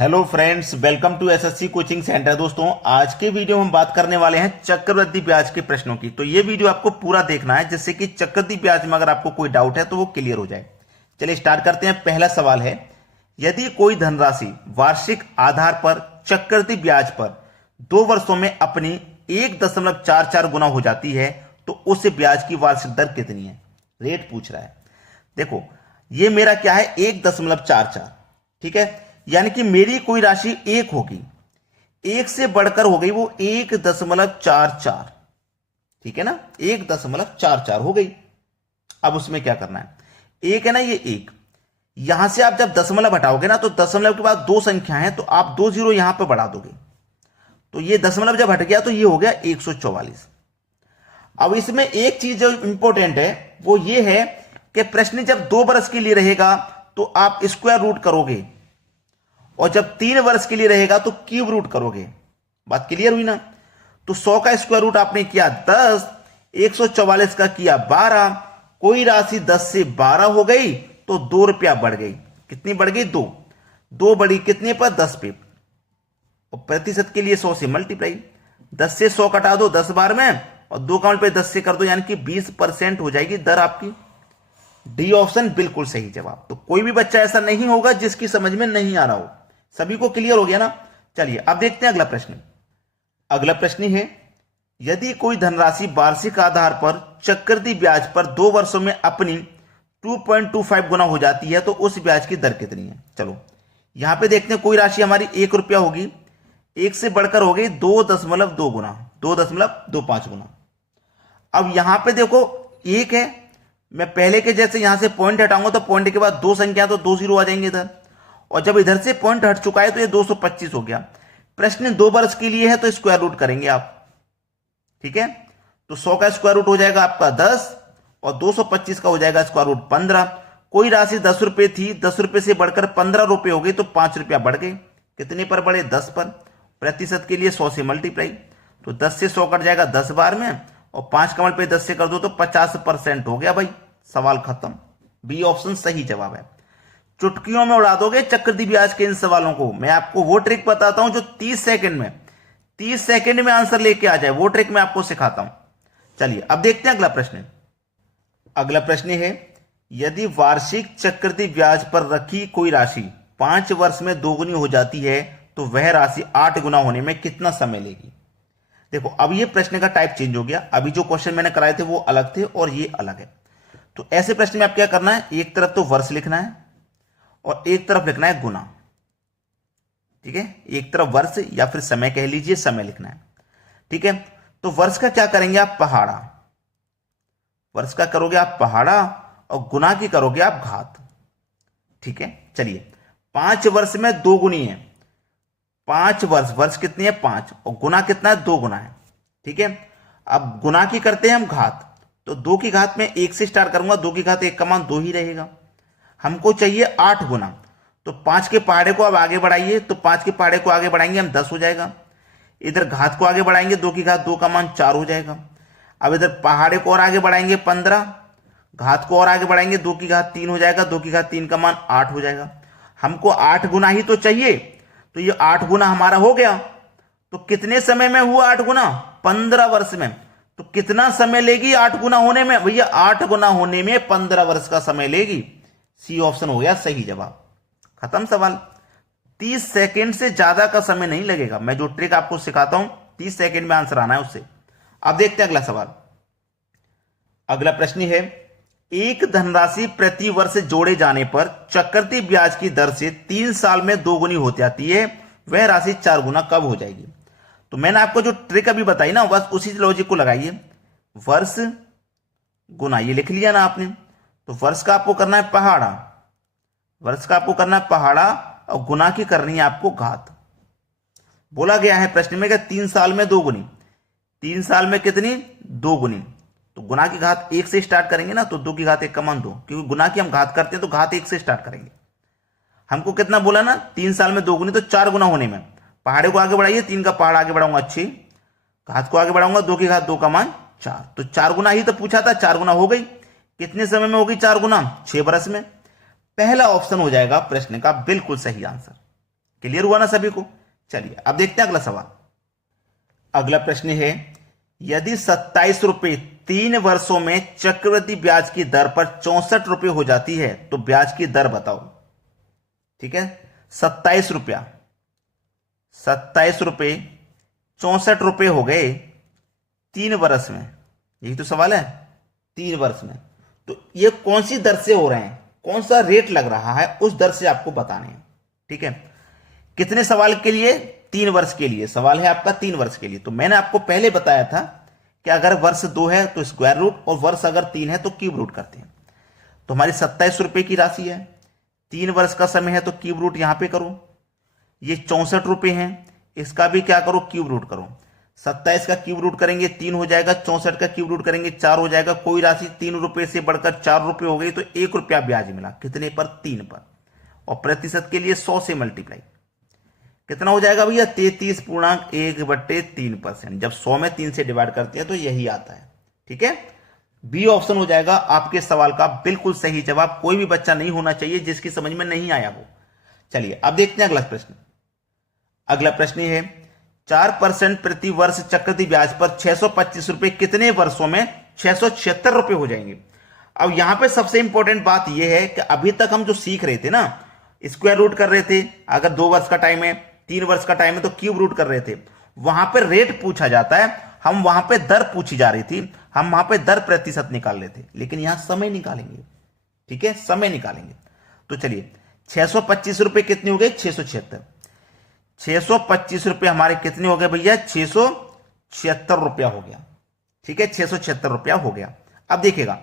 Hello friends, welcome to SSC coaching centre. दोस्तों, आज के वीडियो में हम बात करने वाले हैं चक्रवृद्धि ब्याज के प्रश्नों की। तो ये वीडियो आपको पूरा देखना है जिससे कि चक्रवृद्धि ब्याज में अगर आपको कोई डाउट है तो वो क्लियर हो जाए। चलिए स्टार्ट करते हैं। पहला सवाल है, यदि कोई धनराशि वार्षिक आधार पर चक्रवृद्धि ब्याज पर 2 वर्षों में अपनी 1.44 गुना हो जाती है तो उस ब्याज की वार्षिक दर कितनी है? रेट पूछ रहा है। देखो, ये मेरा क्या है, 1.44। ठीक है, यानी कि मेरी कोई राशि 1 होगी, 1 से बढ़कर हो गई वो 1.44। ठीक है ना, 1.44 हो गई। अब उसमें क्या करना है, एक है ना ये 1, यहां से आप जब दशमलव हटाओगे ना तो दशमलव के बाद 2 संख्या है तो आप 2 जीरो यहां पर बढ़ा दोगे तो ये दशमलव जब हट गया तो ये हो गया 144। अब इसमें एक चीज जो इंपॉर्टेंट है वो ये है कि प्रश्न जब 2 वर्ष के लिए रहेगा तो आप स्क्वायर रूट करोगे और जब 3 वर्ष के लिए रहेगा तो क्यूब रूट करोगे। बात क्लियर हुई ना? तो 100 का स्क्वायर रूट आपने किया 10, 144 का किया 12, कोई राशि 10 से 12 हो गई तो 2 रुपया बढ़ गई। कितनी बढ़ गई? 2 बढ़ी कितने पर? 10 पे। और प्रतिशत के लिए 100 से मल्टीप्लाई, 10 से 100 कटा दो 10 बार में और 2 का मल्टीप्लाई 10 से कर दो, यानी कि 20% हो जाएगी दर आपकी। डी ऑप्शन बिल्कुल सही जवाब। तो कोई भी बच्चा ऐसा नहीं होगा जिसकी समझ में नहीं आ रहा हो। सभी को क्लियर हो गया ना? चलिए अब देखते हैं अगला प्रश्न। अगला प्रश्न है, यदि कोई धनराशि वार्षिक आधार पर चक्रवृद्धि ब्याज पर 2 वर्षों में अपनी 2.25 गुना हो जाती है तो उस ब्याज की दर कितनी है? चलो यहां पे देखते हैं। कोई राशि हमारी 1 रुपया होगी, 1 से बढ़कर हो गई 2.2 गुना, 2.25 गुना। अब यहां पे देखो 1 है, मैं पहले के जैसे यहां से पॉइंट हटाऊंगा तो पॉइंट के बाद 2 संख्या तो 2 जीरो आ जाएंगे इधर, और जब इधर से पॉइंट हट चुका है तो ये 225 हो गया। प्रश्न 2 वर्ष के लिए है तो स्क्वायर रूट करेंगे आप। ठीक है, तो 100 का स्क्वायर रूट हो जाएगा आपका 10 और 225 का हो जाएगा स्क्वायर रूट 15। कोई राशि 10 रुपए थी, 10 रुपए से बढ़कर 15 रुपए हो गई तो 5 रुपया बढ़ गए। कितने पर बढ़े? 10 पर। प्रतिशत के लिए 100 से मल्टीप्लाई, तो 10 से 100 कट जाएगा 10 बार में और 5 का मल्टीप्लाई 10 से कर दो तो 50% हो गया भाई। सवाल खत्म। बी ऑप्शन सही जवाब है। चुटकियों में उड़ा दोगे चक्रवृद्धि ब्याज के इन सवालों को। मैं आपको वो ट्रिक बताता हूं जो 30 सेकंड में आंसर लेके आ जाए, वो ट्रिक मैं आपको सिखाता हूं। चलिए अब देखते हैं अगला प्रश्न। अगला प्रश्न है, यदि वार्षिक चक्रवृद्धि ब्याज पर रखी कोई राशि 5 वर्ष में 2 गुनी हो जाती है तो वह राशि 8 गुना होने में कितना समय लेगी? देखो, अब ये प्रश्न का टाइप चेंज हो गया। अभी जो क्वेश्चन मैंने कराए थे वो अलग थे और ये अलग है। तो ऐसे प्रश्न में आप क्या करना है, एक तरफ तो वर्ष लिखना है और एक तरफ लिखना है गुना। ठीक है, एक तरफ वर्ष या फिर समय कह लीजिए, समय लिखना है। ठीक है, तो वर्ष का क्या करेंगे आप? पहाड़ा। वर्ष का करोगे आप पहाड़ा और गुना की करोगे आप घात। ठीक है, चलिए 5 वर्ष में 2 गुनी है। 5 वर्ष, वर्ष कितनी है? 5, और गुना कितना है? 2 गुना है। ठीक है, अब गुना की करते हैं हम घात, तो 2 की घात में 1 से स्टार्ट करूंगा, 2 की घात 1 का मान 2 ही रहेगा। हमको चाहिए 8 गुना, तो 5 के पहाड़े को अब आगे बढ़ाइए, तो 5 के पहाड़े को आगे बढ़ाएंगे हम 10 हो जाएगा। इधर घात को आगे बढ़ाएंगे, 2 की घात 2 का मान 4 हो जाएगा। अब इधर पहाड़े को और आगे बढ़ाएंगे 15, घात को और आगे बढ़ाएंगे 2 की घात 3 हो जाएगा, 2 की घात 3 का मान 8 हो जाएगा। हमको 8 गुना ही तो चाहिए, तो ये 8 गुना हमारा हो गया। तो कितने समय में हुआ 8 गुना? 15 वर्ष में। तो कितना समय लेगी 8 गुना होने में? भैया 8 गुना होने में 15 वर्ष का समय लेगी। सी ऑप्शन हो गया सही जवाब। खत्म सवाल। 30 सेकंड से ज्यादा का समय नहीं लगेगा। मैं जो ट्रिक आपको सिखाता हूं 30 सेकंड में आंसर आना है उससे। अब देखते हैं अगला सवाल। अगला प्रश्न है, एक धनराशि प्रति वर्ष जोड़े जाने पर चक्रवृद्धि ब्याज की दर से 3 साल में 2 गुनी हो जाती है, वह राशि 4 गुना कब हो जाएगी? तो मैंने आपको जो ट्रिक अभी बताई ना, बस उसी लॉजिक को लगाइए। वर्ष गुना, ये लिख लिया ना आपने, तो वर्ष का आपको करना है पहाड़ा, वर्ष का आपको करना है पहाड़ा और गुना की करनी है आपको घात। बोला गया है प्रश्न में कि 3 साल में 2 गुनी। 3 साल में कितनी? 2 गुनी। तो गुना की घात 1 से स्टार्ट करेंगे ना, तो 2 की घात 1 का मान 2, क्योंकि गुना की हम घात करते हैं तो घात 1 से स्टार्ट करेंगे। हमको कितना बोला ना? 3 साल में 2 गुनी, तो 4 गुना होने में पहाड़े को आगे बढ़ाइए, 3 का पहाड़ आगे बढ़ाऊंगा 6, घात को आगे बढ़ाऊंगा 2 की घात 2 का मान 4, तो 4 गुना ही तो पूछा था, 4 गुना हो गई। कितने समय में होगी 4 गुना? 6 वर्ष में। पहला ऑप्शन हो जाएगा प्रश्न का बिल्कुल सही आंसर। क्लियर हुआ ना सभी को? चलिए अब देखते हैं अगला सवाल। अगला प्रश्न है, यदि 27 रुपए 3 वर्षों में चक्रवृद्धि ब्याज की दर पर 64 रुपए हो जाती है तो ब्याज की दर बताओ। ठीक है, 27 रुपया, 27 रुपए 64 रुपए हो गए 3 वर्ष में, यही तो सवाल है, 3 वर्ष में। तो ये कौन सी दर से हो रहे हैं, कौन सा रेट लग रहा है, उस दर से आपको बताने हैं। ठीक है, कितने सवाल के लिए? 3 वर्ष के लिए सवाल है आपका, 3 वर्ष के लिए। तो मैंने आपको पहले बताया था कि अगर वर्ष 2 है तो स्क्वायर रूट, और वर्ष अगर 3 है तो क्यूब रूट करते हैं। तो हमारी 27 रुपए की राशि है, 3 वर्ष का समय है, तो क्यूब रूट यहां पे करो। ये 64 रुपए हैं, इसका भी क्या करो, क्यूब रूट करो। 27 का क्यूब रूट करेंगे 3 हो जाएगा, 64 का क्यूब रूट करेंगे 4 हो जाएगा। कोई राशि 3 रुपए से बढ़कर 4 रुपए हो गई तो 1 रुपया ब्याज मिला। कितने पर? 3 पर। और प्रतिशत के लिए 100 से मल्टीप्लाई, कितना हो जाएगा भैया? 33.1/3%। जब 100 में 3 से डिवाइड करते हैं तो यही आता है। ठीक है, बी ऑप्शन हो जाएगा आपके सवाल का बिल्कुल सही जवाब। कोई भी बच्चा नहीं होना चाहिए जिसकी समझ में नहीं आया वो। चलिए अब देखते हैं अगला प्रश्न। अगला प्रश्न है, 4% प्रति वर्ष चक्रवृद्धि ब्याज पर 625 रुपए कितने वर्षों में 676 रुपए हो जाएंगे? अब यहां पे सबसे इंपॉर्टेंट बात यह है कि अभी तक हम जो सीख रहे थे ना, स्क्वायर रूट कर रहे थे, अगर 2 वर्ष का टाइम है, 3 वर्ष का टाइम है तो क्यूब रूट कर रहे थे। वहां पे रेट पूछा जाता है, हम वहां पे दर पूछी जा रही थी, हम वहां पे दर प्रतिशत निकाल रहे थे, लेकिन यहां समय निकालेंगे। ठीक है, समय निकालेंगे। तो चलिए 625 रुपए कितने हो गए? 676। 625 रुपए हमारे कितने हो गए भैया? 676 रुपया हो गया। ठीक है, 676 रुपया हो गया। अब देखिएगा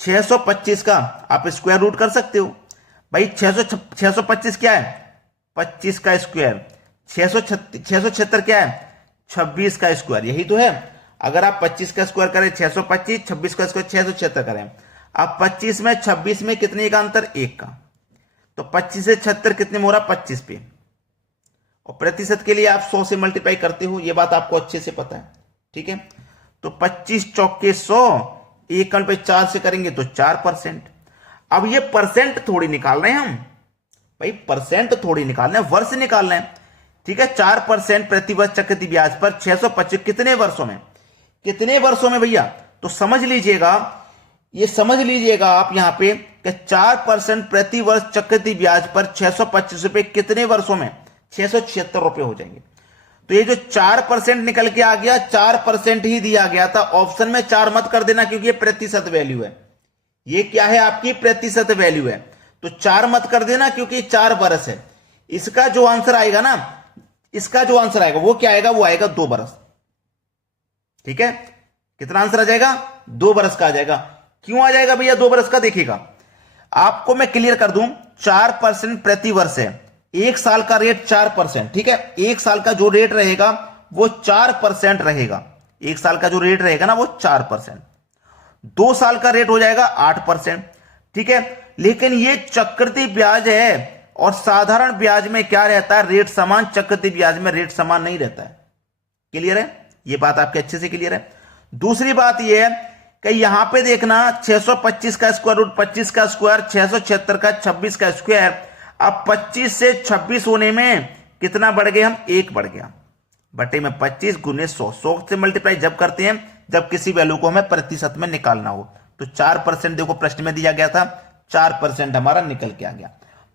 625 का आप स्क्वायर रूट कर सकते हो भाई। 625 क्या है? 25 का स्क्वायर। 676 क्या है? 26 का स्क्वायर। यही तो है। अगर आप 25 का स्क्वायर करें 625, 26 का स्क्वायर 676 करें। आप 25 में 26 में कितने का अंतर? 1 का। तो 25 से 76 कितने में हो रहा? 25 पे। और प्रतिशत के लिए आप 100 से मल्टीप्लाई करते हो, यह बात आपको अच्छे से पता है। ठीक है, तो 25 चौके 100, 1 पे 4 से करेंगे तो 4%। अब ये परसेंट थोड़ी निकाल रहे हैं हम भाई, परसेंट थोड़ी निकाल रहे हैं, वर्ष निकाल रहे हैं। ठीक है, 4% प्रति वर्ष चक्रवृद्धि ब्याज पर 625 कितने वर्षों में? कितने वर्षों में भैया? तो समझ लीजिएगा, ये समझ लीजिएगा आप यहां पे कि 4% प्रति वर्ष चक्रवृद्धि ब्याज पर 625 रुपए कितने वर्षों में? 676 रुपए हो जाएंगे। तो ये जो 4% निकल के आ गया, 4% ही दिया गया था। ऑप्शन में 4 मत कर देना क्योंकि ये प्रतिशत वैल्यू है। ये क्या है? आपकी प्रतिशत वैल्यू है। तो 4 मत कर देना क्योंकि 4 वर्ष है। इसका जो आंसर आएगा ना, इसका जो आंसर आएगा वो क्या आएगा? वो आएगा 2 वर्ष। ठीक है, कितना आंसर आ जाएगा? 2 वर्ष का आ जाएगा। क्यों आ जाएगा भैया 2 वर्ष का? देखिएगा आपको मैं क्लियर कर दूं, 4% प्रति वर्ष है, 1 साल का रेट 4%। ठीक है, 1 साल का जो रेट रहेगा वो 4% रहेगा। 1 साल का जो रेट रहेगा ना वो 4%। 2 साल का रेट हो जाएगा 8%। ठीक है, लेकिन ये चक्रवृद्धि ब्याज है और साधारण ब्याज में क्या रहता है? रेट समान। चक्रवृद्धि ब्याज में रेट समान नहीं रहता है। क्लियर है? ये बात आपके अच्छे से क्लियर है। दूसरी बात ये है कि यहां पे देखना 625 का स्क्वायर रूट 25 का स्क्वायर, 676 का 26 का स्क्वायर। अब 25 से 26 होने में कितना बढ़ गए हम? 1 बढ़ गया बटे में 25 गुने 100। 100 से मल्टीप्लाई जब करते हैं जब किसी वैल्यू को हमें प्रतिशत में निकालना हो। तो 4% देखो प्रश्न में दिया गया था, 4% हमारा निकल के आ गया।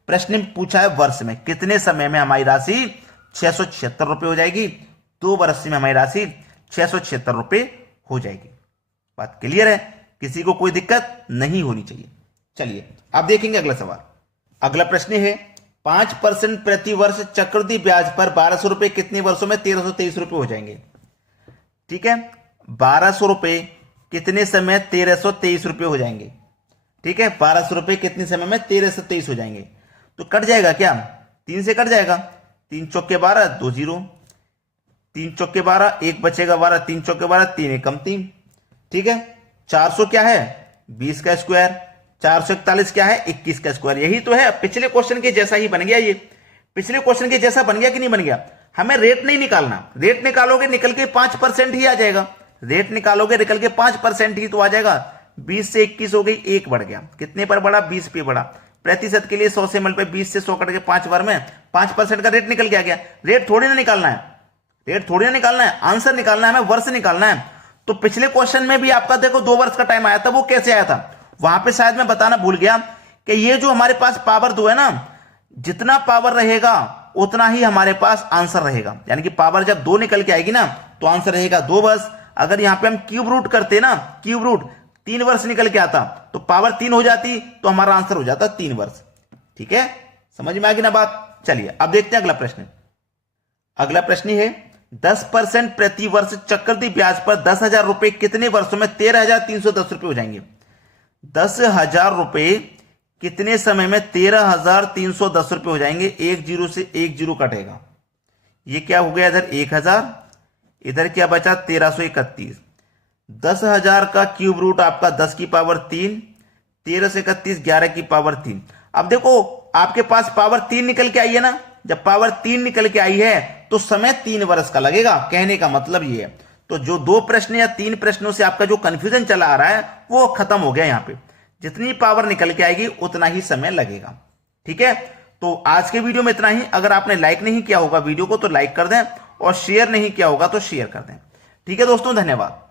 प्रश्न में पूछा है वर्ष में, कितने समय में हमारी राशि 676 रुपए हो जाएगी? 2 वर्ष में हमारी राशि 676 रुपए हो जाएगी। बात क्लियर है? किसी को कोई दिक्कत नहीं होनी चाहिए। चलिए अब देखेंगे अगला सवाल। अगला प्रश्न है, 5% प्रति वर्ष चक्रवृद्धि ब्याज पर 1200 रुपए कितने वर्षों में 1323 रुपए हो जाएंगे? ठीक है, 1200 रुपए कितने समय 1323 रुपए हो जाएंगे? ठीक है, 1200 रुपए कितने समय में 1323 हो जाएंगे? तो कट जाएगा क्या? 3 से कट जाएगा। 3 चौके 12, 2 0। 3 चौके 12, 1 बचेगा 12, 3 चौके 12, 3 एकम 3। ठीक है, 400 क्या है? 20 का स्क्वायर। 441 क्या है? 21 का स्क्वायर। यही तो है, पिछले क्वेश्चन के जैसा ही बन गया। ये पिछले क्वेश्चन के जैसा बन गया कि नहीं बन गया? हमें रेट नहीं निकालना, रेट निकालोगे निकल के 5% ही आ जाएगा। रेट निकालोगे निकल के 5% ही तो आ जाएगा। 20 से 21 हो गई, 1 बढ़ गया। कितने पर बढ़ा? 20 पे बढ़ा। प्रतिशत के लिए 100 से मल्टीप्लाई 20 से 100 कट के 5 बार में 5% का रेट निकल के आ गया। रेट थोड़ी ना निकालना है, रेट थोड़ी ना निकालना है, आंसर निकालना है, हमें वर्ष निकालना है। तो पिछले क्वेश्चन में भी आपका देखो 2 वर्ष का टाइम आया था, वो कैसे आया था? वहां पे शायद मैं बताना भूल गया कि ये जो हमारे पास पावर 2 है ना, जितना पावर रहेगा उतना ही हमारे पास आंसर रहेगा। यानी कि पावर जब 2 निकल के आएगी ना तो आंसर रहेगा 2 वर्ष। अगर यहां पे हम क्यूब रूट करते ना, क्यूब रूट 3 वर्ष निकल के आता तो पावर 3 हो जाती, तो हमारा आंसर हो जाता 3 वर्ष। ठीक है, समझ में आ गई ना बात? चलिए अब देखते हैं अगला प्रश्न। अगला प्रश्न है 10% प्रति वर्ष चक्रवृद्धि ब्याज पर 10,000 रुपए कितने वर्षों में 13,310 रुपए हो जाएंगे? 10,000 रुपए कितने समय में 13,310 रुपए हो जाएंगे? एक जीरो से एक जीरो कटेगा, ये क्या हो गया? इधर 1,000, इधर क्या बचा? 1331। 10,000 का क्यूब रूट आपका 10 की पावर 3, 13 से 31 11 की पावर 3। अब देखो आपके पास पावर 3 निकल के आई है ना, जब पावर 3 निकल के आई है तो समय 3 वर्ष का लगेगा। कहने का मतलब ये है। तो जो 2 प्रश्न या 3 प्रश्नों से आपका जो कंफ्यूजन चला आ रहा है वो खत्म हो गया। यहां पे जितनी पावर निकल के आएगी उतना ही समय लगेगा। ठीक है, तो आज के वीडियो में इतना ही। अगर आपने लाइक नहीं किया होगा वीडियो को तो लाइक कर दें, और शेयर नहीं किया होगा तो शेयर कर दें। ठीक है दोस्तों, धन्यवाद।